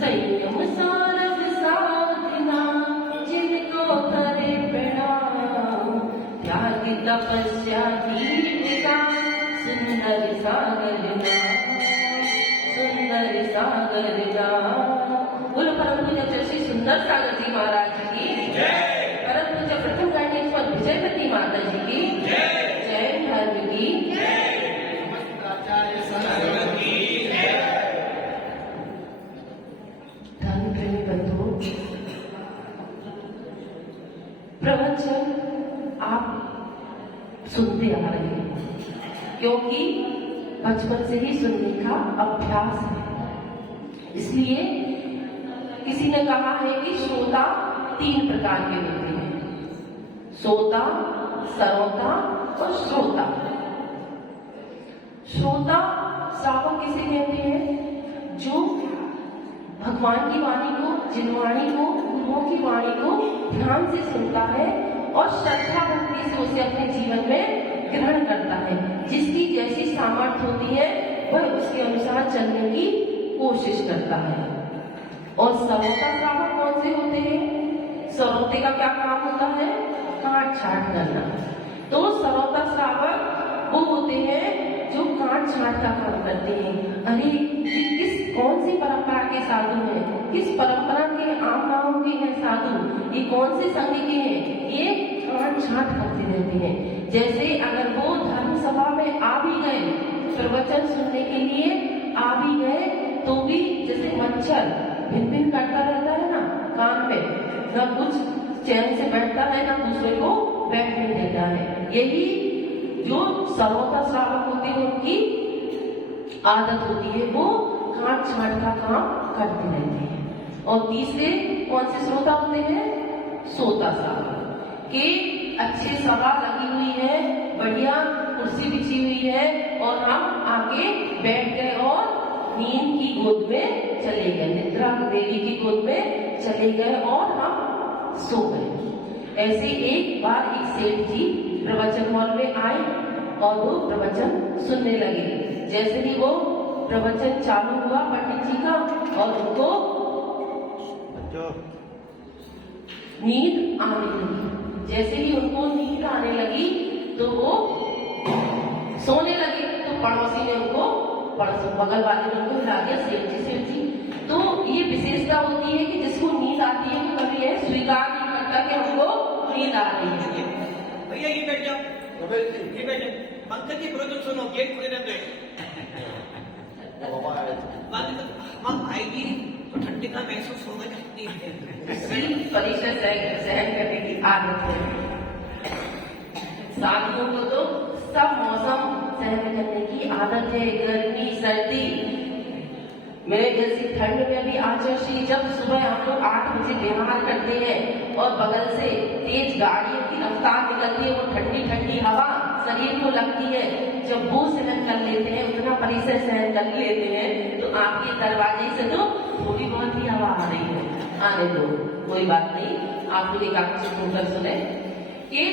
संयम सारव साधना जिनको करे प्रणाम, त्याग तपस्या दीपिका सुंदर सागर नाम, सुंदर सागर नाम। बोलो परम पूज्य आचार्य श्री सुंदर सागर जी महाराज की जय। परम पूज्य प्रथम गायनेश्वर विजयवती माता जी की जय। जय धर्म की जय। आचार्य सरस्वती की जय। धर्म प्रेमी बंधुओं, प्रवचन आप सुनते आ रहे हैं क्योंकि बचपन से ही सुनने का अभ्यास है। इसलिए किसी ने कहा है कि श्रोता 3 प्रकार के होते हैं, सोता, सरोता और श्रोता। श्रोता श्रावक किसे कहते हैं? जो भगवान की वाणी को, जिन वाणी को, गुरुओं की वाणी को ध्यान से सुनता है और श्रद्धा भक्ति से उसे अपने जीवन में ग्रहण करता है। जिसकी जैसी सामर्थ्य होती है वह उसके अनुसार चलने की कोशिश करता है। और सरोता श्रावक कौन से होते हैं? सरोते का क्या काम होता है? काट छाट करना। तो सरोता श्रावक वो होते हैं जो काट छाट का काम करते हैं। अरे किस कौन सी परंपरा के साधु हैं, किस परंपरा के आम नामों के हैं साधु, ये कौन से संघ के हैं, ये काट छाट करते रहते हैं। जैसे अगर वो धर्म सभा में आ भी गए, प्रवचन सुनने के लिए आ भी गए, तो भी जैसे मच्छर भिन भिन करता रहता है ना कान में, न कुछ चैन से बैठता है ना दूसरे को बैठने देता है। यही जो सरोता श्रावक होते हैं उनकी आदत होती है, वो काट छाट का काम करते रहते हैं। और तीसरे कौन से श्रोता होते हैं? सोता श्रावक के अच्छे सभा लगी हुई है, बढ़िया कुर्सी बिछी हुई है और हम आके बैठ गए और नींद की गोद में चले गए, निद्रा देवी की गोद में चले गए और हम सो गए। ऐसे एक बार एक सेठ जी प्रवचन हॉल में आए और वो प्रवचन सुनने लगे। जैसे ही वो प्रवचन चालू हुआ पंडित जी का और उनको नींद आने लगी। जैसे ही उनको नींद आने लगी तो वो सोने लगे। तो पड़ोसी ने उनको, बगल वाले ने उनको हिला दिया, सेठ जी। तो ये विशेषता होती है कि जिसको नींद आती है वो कभी यह स्वीकार नहीं करता कि हमको नींद आ रही है। भैया ये बैठ जाओ, ये बैठ जाओ। पंकज जी प्रवचन सुनो, गेट खुले रहते हैं। आएगी तो ठंडी का महसूस होगा कितनी है। परीक्षा सहन करने की आदत है। साथियों को तो सब मौसम सहन करने की आदत है, गर्मी सर्दी। मेरे जैसी ठंड में भी आचार्य श्री जब सुबह हम लोग 8 बजे व्यवहार करते हैं और बगल से तेज गाड़ियों की रफ्तार निकलती है, वो ठंडी ठंडी हवा शरीर को लगती है, जब वो सहन कर लेते हैं, उतना परिसर सहन कर लेते हैं, तो आपके दरवाजे से तो थोड़ी बहुत ही हवा आ रही है, आने दो, कोई बात नहीं। आप लोग एक आंख सुनकर सुने कि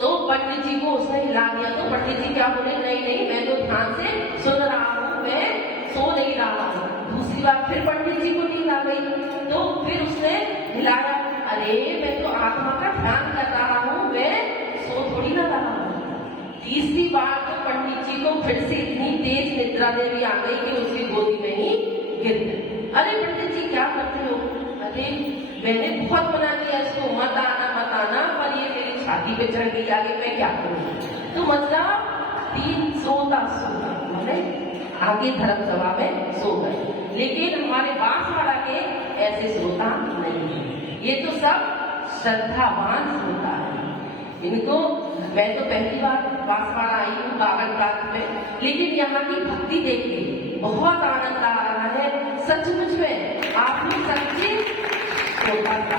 तो पंडित जी को उसने हिला दिया। तो पंडित जी क्या बोले? नहीं नहीं, मैं तो ध्यान से सुन रहा हूँ, मैं सो नहीं रहा हूँ। दूसरी बार फिर पंडित जी को नींद आ गई तो फिर उसने हिलाया। अरे मैं तो आत्मा का ध्यान कर रहा हूँ, मैं सो थोड़ी ना रहा हूँ। तीसरी बार तो पंडित जी को फिर से इतनी तेज निद्रा देवी आ गई कि उसकी गोदी में ही गिर गए। अरे पंडित जी क्या करते हो? अरे मैंने बहुत मना किया इसको, मत आना, पर ये मेरी छाती पे चढ़ गई, आगे मैं क्या करूँ? तो मतलब 3 सोता मैंने आगे धर्म सभा में सो गए। लेकिन हमारे बांसवाड़ा के ऐसे श्रोता नहीं है, ये तो सब श्रद्धावान श्रोता है। इनको मैं तो पहली बार बांसवाड़ा आई हूँ बागल प्रांत में, लेकिन यहाँ की भक्ति देख के बहुत आनंद आ रहा है। सचमुच में आप भी सच्चे श्रोता था।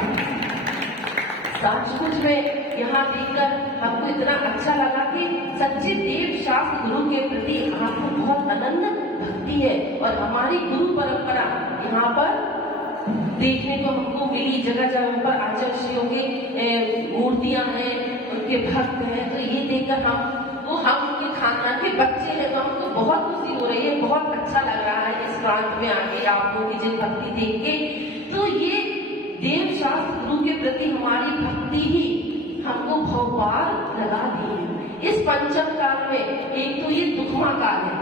सचमुच में यहाँ देखकर हमको इतना अच्छा लगा कि सच्चे देव शास्त्र गुरु के प्रति आपको बहुत अनन्य भक्ति है। और हमारी गुरु परंपरा यहाँ पर देखने को हमको मिली, जगह जगह पर आचार्यों के मूर्तियां हैं, उनके भक्त हैं। तो ये देखकर हम उनके खानदान के बच्चे हैं, तो हमको बहुत खुशी हो रही है, बहुत अच्छा लग रहा है इस प्रांत में आके आप लोगों की जिन भक्ति देख के। तो ये देव शास्त्र गुरु के प्रति हमारी भक्ति ही हमको भवपार लगा दी है। इस पंचम काल में एक तो ये दुखमा काल है।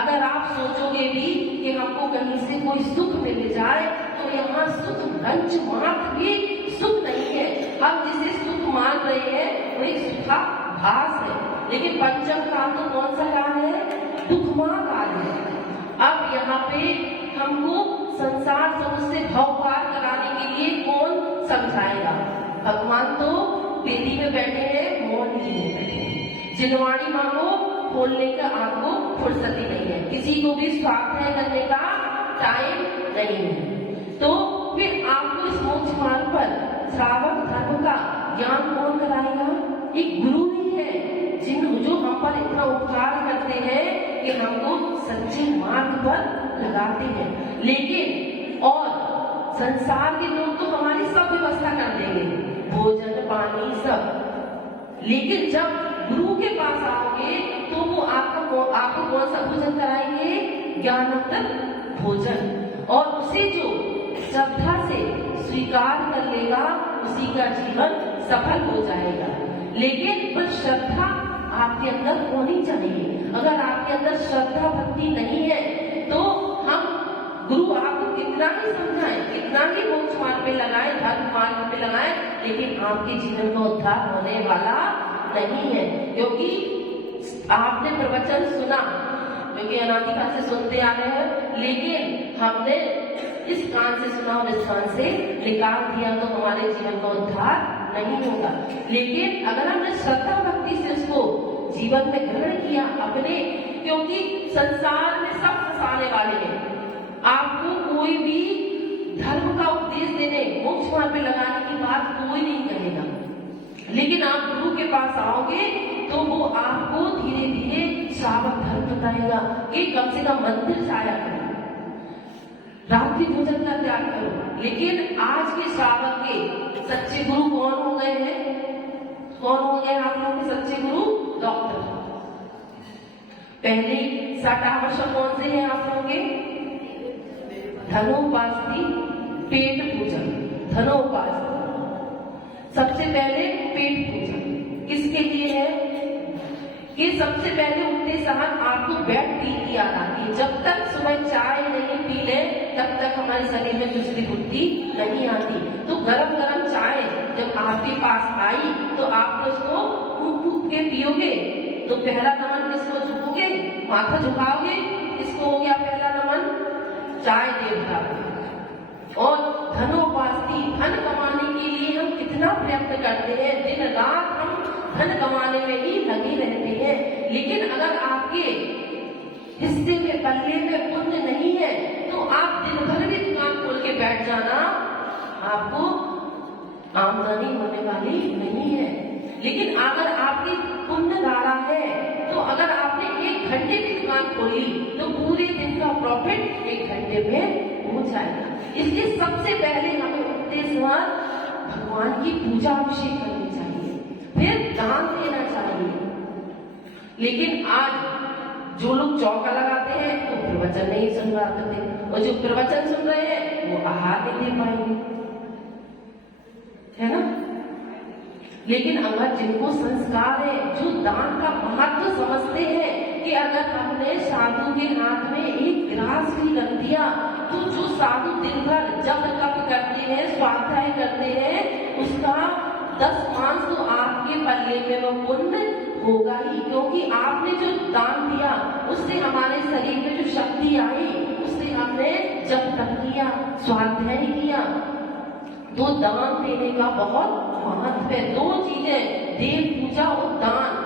अगर आप सोचोगे भी कि हमको कहीं से कोई सुख मिल जाए, तो यहाँ सुख रंच मात्र भी सुख नहीं है। हम जिसे सुख मान रहे हैं वो एक सुखा भास है, लेकिन पंचम काल तो कौन सा काल है? दुखमा काल है। अब यहाँ पे हमको संसार समझ से भव पार कराने के लिए कौन समझाएगा? भगवान तो वेदी में बैठे हैं, मौन ही में बैठे हैं। जिनवाणी मांगो, खोलने का आपको फुर्सती नहीं है, किसी को भी स्वाध्याय करने का टाइम नहीं है। तो फिर आपको इस मोक्ष मार्ग पर श्रावक धर्म का ज्ञान कौन कराएगा? एक गुरु ही है जो हम पर इतना उपकार करते हैं कि हमको सच्चे मार्ग पर लगाते हैं। लेकिन और संसार के लोग तो हमारी सब व्यवस्था कर देंगे, भोजन पानी सब, लेकिन जब गुरु के पास आओगे तो वो आपको कौन सा भोजन कराएंगे? ज्ञानोत्तर भोजन। और उसे जो श्रद्धा से स्वीकार कर लेगा उसी का जीवन सफल हो जाएगा। लेकिन वह श्रद्धा आपके अंदर होनी चाहिए। अगर आपके अंदर श्रद्धा भक्ति नहीं है तो हम गुरु आपको कितना ही समझाएं, कितना ही मोक्ष मार्ग पे लगाए, धर्म मार्ग पे लगाए, लेकिन आपके जीवन का उद्धार होने वाला नहीं है। क्योंकि आपने प्रवचन सुना, क्योंकि अनादिकाल से सुनते आ रहे हैं, लेकिन हमने इस कान से सुना और इस कान से निकाल दिया तो हमारे जीवन का उद्धार नहीं होगा। लेकिन अगर हमने श्रद्धा भक्ति से उसको जीवन में ग्रहण किया अपने, क्योंकि संसार में सब फंसाने वाले हैं, आपको कोई भी धर्म का उपदेश देने, मोक्ष मार्ग पे लगाने की बात कोई नहीं करेगा। लेकिन आप गुरु के पास आओगे तो वो आपको धीरे धीरे श्रावक धर्म बताएगा कि कम से कम मंदिर जाया करो, रात्रि भोजन का त्याग करो। लेकिन आज के श्रावक के सच्चे गुरु कौन हो गए हैं? कौन हो गए आप लोगों के सच्चे गुरु? डॉक्टर। पहले 60 आवर्षक कौन से हैं आप लोगों के? धनोपास्ति, पेट पूजन, धनोपास्ति। सबसे पहले पेट पूजन किसके लिए है? कि सबसे पहले उठते साथ आपको बेड टी की याद आती है। जब तक सुबह चाय नहीं पी ले तब तक हमारे शरीर में चुस्ती फुर्ती नहीं आती। तो गरम गरम चाय जब आपके पास आई तो आप उसको फूक फूक के पियोगे। तो पहला नमन किसको झुकोगे? माथा झुकाओगे। किसको हो गया पहला नमन? चाय देवता। और धनोपास्ति, धन कमाने के लिए हम कितना प्रयत्न करते हैं, दिन रात हम धन कमाने में ही लगे रहते हैं। लेकिन अगर आपके हिस्से में, पल्ले में पुण्य नहीं है तो आप दिन भर भी दुकान खोल के बैठ जाना, आपको आमदनी होने वाली नहीं है। लेकिन अगर आपकी पुण्य धारा है तो अगर आपने 1 घंटे की दुकान खोली तो पूरे दिन का प्रॉफिट 1 घंटे में हो जाएगा। इसलिए सबसे पहले हमें उठते समय भगवान की पूजा अभिषेक करनी चाहिए, फिर दान देना चाहिए। लेकिन आज जो लोग चौका लगाते हैं वो प्रवचन नहीं सुन रहे थे, और जो प्रवचन सुन रहे हैं वो आहार नहीं दे पाएंगे, है ना। लेकिन अगर जिनको संस्कार है, जो दान का महत्व समझते हैं कि अगर हमने साधु के हाथ में 1 गिलास भी रख दिया तो जो साधु दिन भर जप तप करते हैं, स्वाध्याय करते हैं, उसका 10 पांच तो आपके पल्ले में वो पुण्य होगा ही। क्योंकि आपने जो दान दिया उससे हमारे शरीर में जो शक्ति आई, उससे हमने जप तप किया, स्वाध्याय किया। तो दान देने का बहुत महत्व है। 2 चीजें, देव पूजा और दान,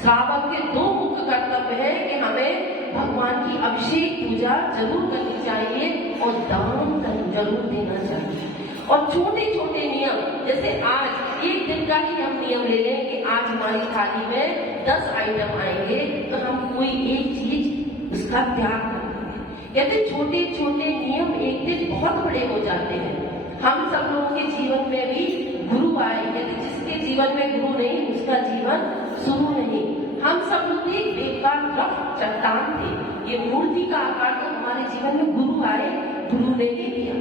श्रावक के 2 मुख्य कर्तव्य है कि हमें भगवान की अभिषेक पूजा जरूर करनी चाहिए और दान जरूर देना चाहिए। और छोटे छोटे नियम, जैसे आज 1 दिन का ही हम नियम ले लें कि आज हमारी थाली में 10 आइटम आएंगे तो हम कोई एक चीज उसका त्याग करेंगे। कहते छोटे छोटे नियम एक दिन बहुत बड़े हो जाते हैं। हम सब लोगों के जीवन में भी गुरु आए, कहते जिसके जीवन में गुरु नहीं उसका जीवन शुरू नहीं। हम सब लोग एक बेकार रफ चट्टान थे। ये मूर्ति का आकार तो हमारे जीवन में गुरु आए, गुरु ने दे दिया।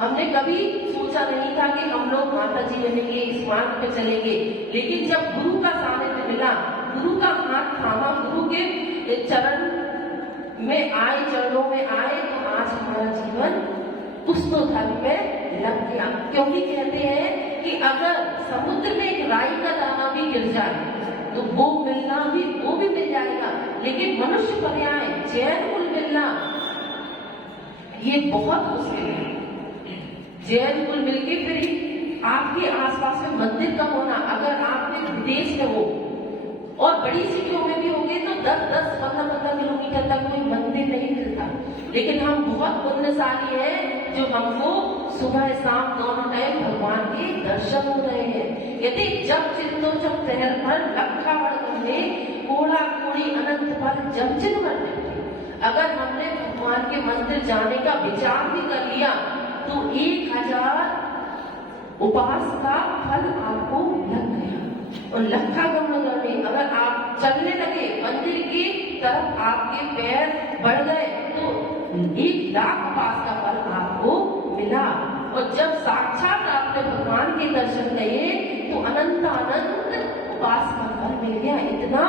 हमने कभी सोचा नहीं था कि हम लोग माता जी मिलेंगे, इस मार्ग पे चलेंगे, लेकिन जब गुरु का सानिध्य मिला, गुरु का हाथ थामा, गुरु के चरण में आए, चरणों में आए, तो आज हमारा जीवन उस तो धर्म में लग गया। क्योंकि कहते हैं कि अगर समुद्र में एक राई का दाना भी गिर जाए तो वो भी मिल जाएगा, लेकिन मनुष्य पर्याय जैन कुल मिलना ये बहुत मुश्किल है। जैन कुल मिलके फिर आपके आसपास में मंदिर का होना, अगर आप विदेश में हो और बड़ी सिटियों में भी होंगे तो 10-10, 15-15 किलोमीटर तक कोई मंदिर नहीं मिलता। लेकिन हम बहुत पुण्यशाली हैं जो हमको सुबह शाम दोनों टाइम भगवान के दर्शन हो रहे हैं। यदि जब चित्तो जब पहर पर लखा वर्गे कोड़ा कोड़ी अनंत पर जब चिन्ह बनते। अगर हमने भगवान के मंदिर जाने का विचार भी कर लिया तो 1000 उपवास का फल आपको लग गया। और लखा गमन में अगर आप चलने लगे मंदिर की तरफ, आपके पैर बढ़ गए तो 1 लाख उपवास का फल आपको मिला। और जब साक्षात आपने भगवान के दर्शन किए तो अनंत उपवास का फल मिल गया। इतना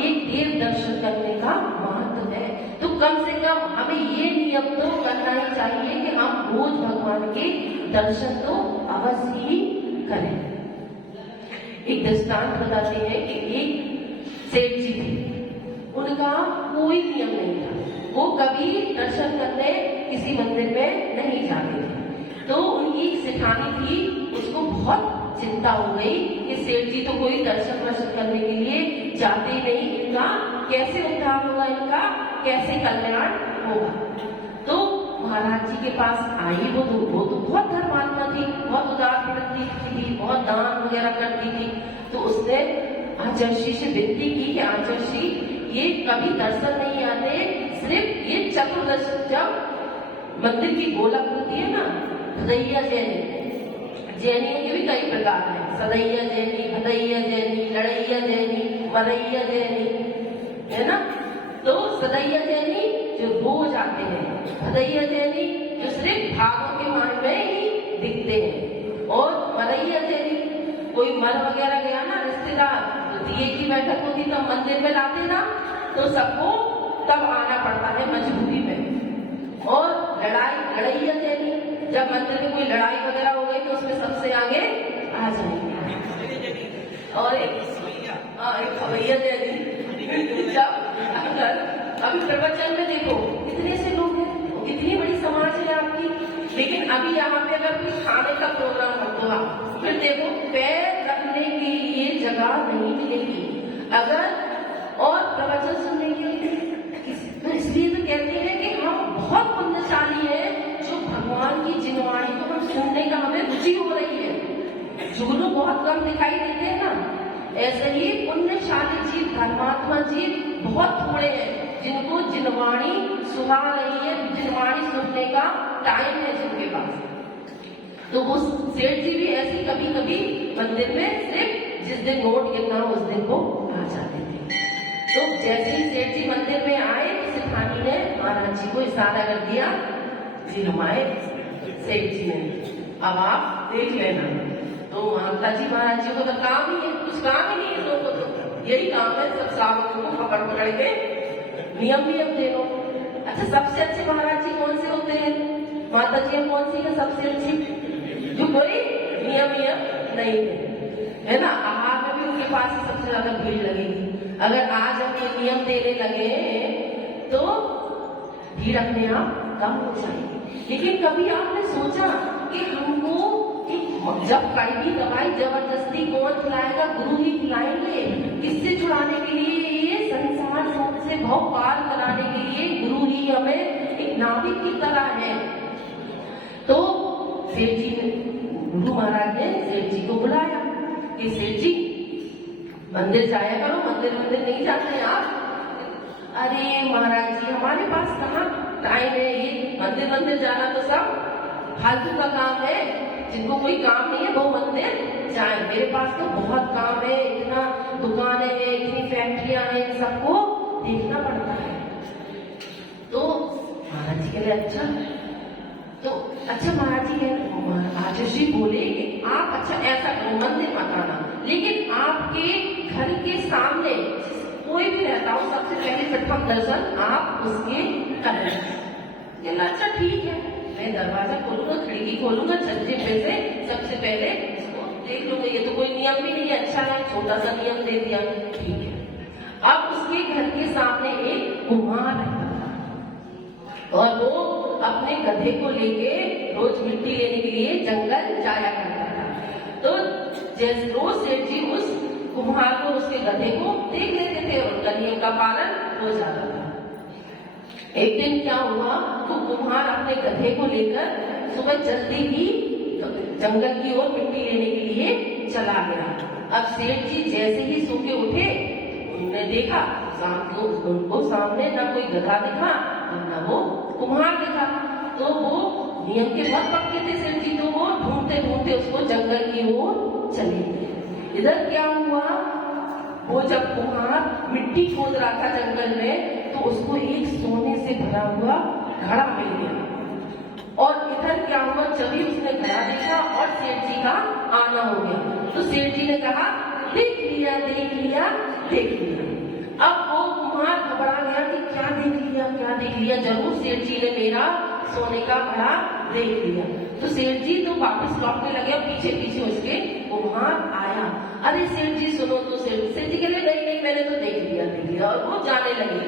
एक देव दर्शन करने का महत्व है। तो कम से कम हमें ये नियम तो करना ही चाहिए कि हम रोज भगवान के दर्शन तो अवश्य ही करें। एक दृष्टांत बताते हैं कि एक सेठ जी थे, उनका कोई नियम नहीं था, वो कभी दर्शन करने किसी मंदिर में नहीं जाते थे। तो उनकी सेठानी थी, उसको बहुत चिंता हो गई कि सेठ जी तो कोई दर्शन करने के लिए जाते ही नहीं, इनका कैसे उद्धार होगा, इनका कैसे कल्याण होगा। तो महाराज जी के पास आई वो तो बहुत धर्मात्मा थी, बहुत उदार वृत्ति थी, बहुत दान वगैरह करती थी। तो उसने आचार्य से विनती की कि आचार्य ये कभी दर्शन नहीं आते, सिर्फ ये चतुर्दश जब मंदिर की गोलक होती है ना, सदैया जैनी, जैनियों के भी कई प्रकार हैं, सदैया जैनी, भदैया जैनी, लड़ैया जैनी, मरैया जैनी, है ना। तो सदैया जैनी जो रोज आते हैं, भदैया जैनी जो सिर्फ भागों के मान में ही दिखते हैं, और मरैया जैनी कोई मर वगैरह गया ना रिश्तेदार, तो दिए की बैठक होती तब मंदिर में लाते ना, तो सबको तब आना पड़ता है मजबूरी में। और लड़ैया जैनी जब मंदिर में कोई लड़ाई वगैरह हो गई तो उसमें सबसे आगे आ जाएंगे। और एक खवैया जैनी, अभी प्रवचन में देखो कितने से लोग हैं, कितनी बड़ी समाज है आपकी, लेकिन अभी यहाँ पे अगर कोई खाने का प्रोग्राम होगा फिर देखो पैर रखने के लिए जगह नहीं मिलेगी, अगर और प्रवचन सुनने के लिए। तो इसलिए तो कहते हैं कि हम बहुत पुण्यशाली हैं जो भगवान की जिनवाणी को हम सुनने का हमें रुचि हो रही है। जो लोग बहुत कम दिखाई देते हैं ना, ऐसे ही पुण्यशाली जीव, धर्मात्मा जीव बहुत थोड़े हैं जिनको जिनवाणी सुहा रही है, जिनवाणी सुनने का टाइम है जिनके पास। तो वो सेठ जी भी ऐसी कभी कभी मंदिर में सिर्फ जिस दिन नोट गिरना उस दिन वो आ जाते थे। तो जैसे ही सेठ जी मंदिर में आए तो सेठानी ने महाराज जी को इशारा कर दिया, जी हमारे सेठ जी ने, अब आप देख लेना। तो माता जी महाराज जी को तो काम ही है, कुछ काम ही नहीं है, तो यही काम है सब श्रावकों को पकड़ पकड़ के नियम दे दो। अच्छा, सबसे अच्छे महाराज जी कौन से होते हैं? माता जी कौन सी है सबसे अच्छी? जो कोई नियम नहीं है ना। आहार में भी उनके पास सबसे ज्यादा भीड़ लगेगी। अगर आज हम ये नियम देने लगे तो भीड़ अपने आप कम हो जाएगी। लेकिन कभी आपने सोचा कि हमको जब कई भी दवाई जबरदस्ती कौन खिलाएगा? गुरु ही खिलाएंगे। किससे छुड़ाने के लिए? ये संसार से भव पार कराने के लिए गुरु ही हमें एक नाविक की तरह है। तो सेठ जी ने, गुरु महाराज ने सेठ जी को बुलाया कि सेठ जी मंदिर जाया करो, मंदिर नहीं जाते हैं आप? अरे महाराज जी हमारे पास कहाँ टाइम है, ये मंदिर जाना तो सब फालतू का काम है, जिनको कोई काम नहीं है वो मंदिर जाए। मेरे पास तो बहुत काम है, इतना दुकानें हैं, इतनी फैक्ट्रियां हैं, इन सबको देखना पड़ता है। तो महाराज जी कह अच्छा, तो अच्छा महाराज जी आचार्य बोले कि आप अच्छा ऐसा करो, मंदिर मत आना, लेकिन आपके घर के सामने कोई भी रहता हो सबसे पहले प्रथम दर्शन आप उसके करें। अच्छा ठीक है, मैं दरवाजा खोलूंगा, खिड़की खोलूंगा, छज्जे पे से सबसे पहले इसको देख लूंगा। ये तो कोई नियम भी नहीं है, अच्छा है, छोटा सा नियम दे दिया, ठीक है। अब उसके घर के सामने एक कुम्हार रहता था और वो अपने गधे को लेके रोज मिट्टी लेने के लिए जंगल जाया करता था। तो जैसे रोज सेठ जी उस कुम्हार को, उसके गधे को देख लेते थे और उनका नियम का पालन हो जाता था। एक दिन क्या हुआ, तो कुम्हार अपने गधे को लेकर सुबह जल्दी ही जंगल की ओर मिट्टी लेने के लिए चला गया। अब सेठ जी जैसे ही सो के उठे, उन्होंने देखा उनको सामने न कोई गधा दिखा और न वो कुम्हार दिखा। तो वो नियम के बहुत पक्के थे सेठ जी, तो वो ढूंढते ढूंढते उसको जंगल की ओर चले गए। इधर क्या हुआ, वो जब कुम्हार मिट्टी खोद रहा था जंगल में, तो उसको एक सोने से भरा हुआ घड़ा मिल गया। और इधर क्या हुआ, जब ही उसने घड़ा देखा और सेठ जी का आना हो गया, तो सेठ जी ने कहा देख लिया देख लिया देख लिया। अब वो कुम्हार घबरा गया कि क्या देख लिया क्या देख लिया, जरूर सेठ जी ने मेरा सोने का घड़ा देख लिया। तो सेठ जी तो वापस लौटने लगे और पीछे पीछे उसके कुम्हार आया। अरे सेठ जी सुनो, तो सेठ जी कह रहे नहीं नहीं मैंने तो देख लिया, और वो जाने लगे।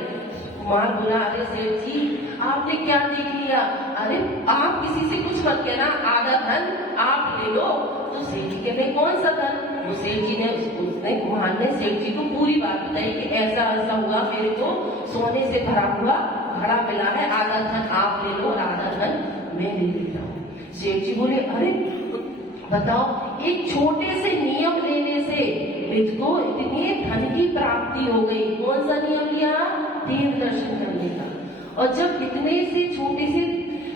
कुम्हार बोला अरे सेठ जी आपने क्या देख लिया, अरे आप किसी से कुछ मत कहना, आधा धन आप ले लो। तो सेठ जी कहते कौन सा धन, वो सेठ जी ने उसने कुम्हार ने सेठ जी को पूरी बात बताई कि ऐसा ऐसा हुआ, मेरे को सोने से भरा हुआ घड़ा मिला है, आधा धन आप ले लो और आधा धन मैं ले लेता हूँ। सेठ जी बोले अरे बताओ, एक छोटे से नियम लेने से मुझको इतने धन की प्राप्ति हो गई। कौन सा नियम लिया, देव दर्शन करने का। और जब इतने से छोटे से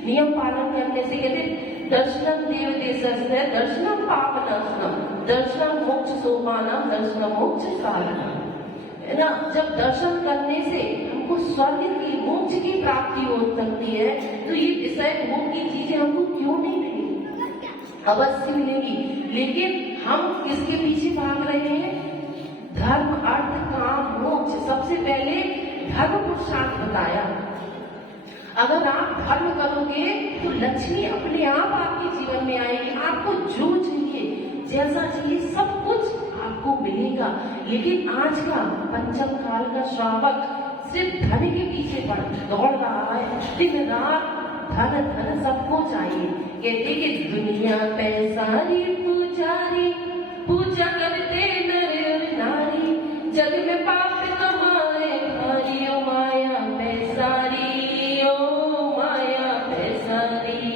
नियम पालन करने से कहते दर्शनम देव देशस्य दर्शनम पाप नाशनम दर्शनम मोक्ष सोपानम दर्शनम मोक्ष साधनम, है ना। जब दर्शन करने से हमको स्वर्ग की मोक्ष की प्राप्ति हो सकती है, तो ये विषय भोग की चीजें हमको क्यों नहीं मिलेगी, अवश्य मिलेगी। लेकिन हम किसके पीछे भाग रहे हैं, धर्म अर्थ काम मोक्ष। सबसे पहले धर्म पुरुषार्थ बताया, अगर आप धर्म करोगे तो लक्ष्मी अपने आप आपके जीवन में आएगी। आपको जो चाहिए जैसा चाहिए सब कुछ आपको मिलेगा। लेकिन आज का पंचम काल का श्रावक सिर्फ धन के पीछे दौड़ रहा है, दिन रात धन धन सबको चाहिए। कहते कि दुनिया पैसा री पुजारी, पूजा करते नर और नारी, जग में पाप कमाए भारी, ओ माया पैसारी ओ माया पैसारी।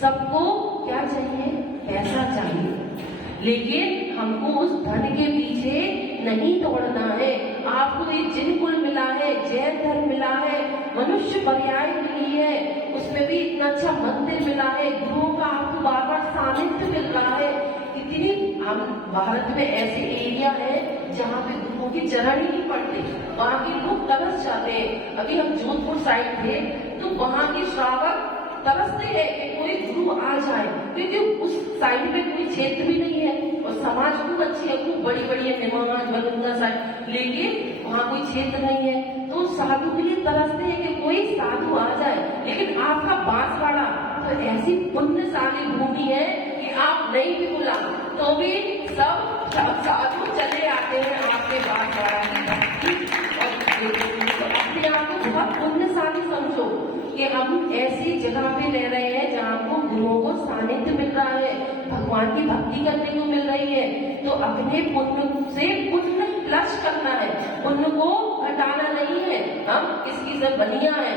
सबको क्या चाहिए, पैसा चाहिए, लेकिन हमको उस धन के पीछे नहीं दौड़ना है। आपको ये जिन कुल मिला है, जैन धर्म मिला है, मनुष्य पर्याय मिली है, उसमें भी इतना अच्छा मंदिर मिला है, गुरुओं का आपको बार बार सानिध्य मिल रहा है। इतनी हम भारत में ऐसे एरिया है जहाँ पे गुरुओं की चरण ही नहीं पड़ते, वहाँ के लोग तरस जाते हैं। अभी हम जोधपुर साइड थे तो वहाँ के श्रावक तरसते हैं कि कोई गुरु आ जाए, क्योंकि उस साइड में कोई क्षेत्र भी नहीं है और समाज खूब अच्छी है, खूब बड़ी बड़ी है, निमाज बलुंगा साइड, लेकिन वहाँ कोई क्षेत्र नहीं है। तो साधु के लिए तरसते हैं कि कोई साधु आ जाए। लेकिन आपका बांसवाड़ा तो ऐसी पुण्यशाली भूमि है कि आप नहीं भी बुला तो भी सब साधु चले आते हैं आपके बांसवाड़ा की भक्ति। और अपने आप को बहुत पुण्यशाली समझो कि हम ऐसी जगह पे रह रहे हैं जहाँ को गुरुओं को सानिध्य मिल रहा है, भगवान की भक्ति करने को मिल रही है। तो अपने पुण्य से पुण्य प्लस करना है, पुण्य को हटाना नहीं है। हम किसकी सब बनिया है,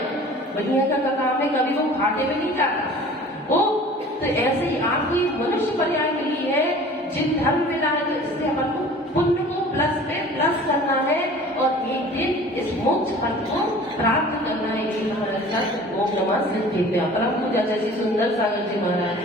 बनिया का काम है, कभी वो घाटे में नहीं जाता वो। तो ऐसे ही आपकी मनुष्य पर्याय मिली है, जिन धर्म मिला है, तो इससे हमको पुण्य को प्लस में प्लस करना है और एक दिन इस मोक्ष फल को प्राप्त करना है। ये हमारा ओम नमः सिद्धेभ्यः। परम पूज्य श्री सुंदर सागर जी महाराज।